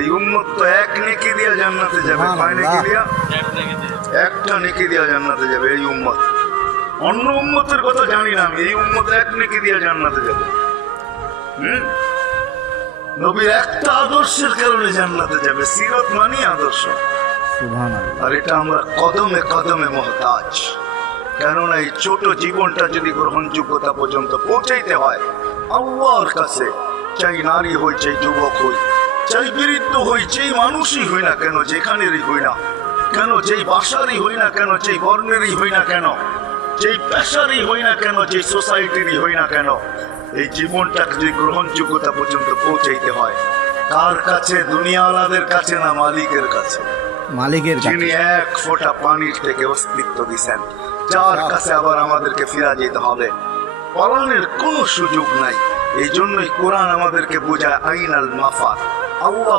এই উম্মত তো এক নেকি দিয়া জান্নাতে যাবে, কয় নেকি দিয়া? একটা নেকি দিয়া জান্নাতে যাবে এই উম্মত। অন্য উম্মতের কথা জানি না আমি, এই উম্মত এক নেকি দিয়া জান্নাতে যাবে। নবীর একটা আদর্শের কারণে জান্নাতে যাবে। সিরত মানে আদর্শ। আর এটা আমরা কদমে কদমে মহতাজ। কেননা এই ছোট জীবনটা যদি গ্রহণযোগ্যতা পর্যন্ত পৌঁছাইতে হয় আল্লাহর কাছে, চাই নারী হই, চাই যুবক হই, চাই বৃদ্ধ হই, চাই মানুষই হই না কেন, যেখানেরই হই না কেন, যেই ভাষারই হই না কেন, যেই বর্ণেরই হই না কেন, যেই পেশারই হই না কেন, যেই সোসাইটিরই হই না কেন, এই জীবনটাকে যদি গ্রহণযোগ্যতা পর্যন্ত পৌঁছাইতে হয় কার কাছে? দুনিয়াওয়ালাদের কাছে না, মালিকের কাছে। মালিকের যিনি এক ফোঁটা পানির থেকে অস্তিত্ব দিচ্ছেন, যার কাছে আবার আমাদেরকে ফিরে যেতে হবে। পালানোর কোনো সুযোগ নাই। এই জন্যই কোরআন আমাদেরকে বোঝায় আইনাল মাফার। আল্লাহ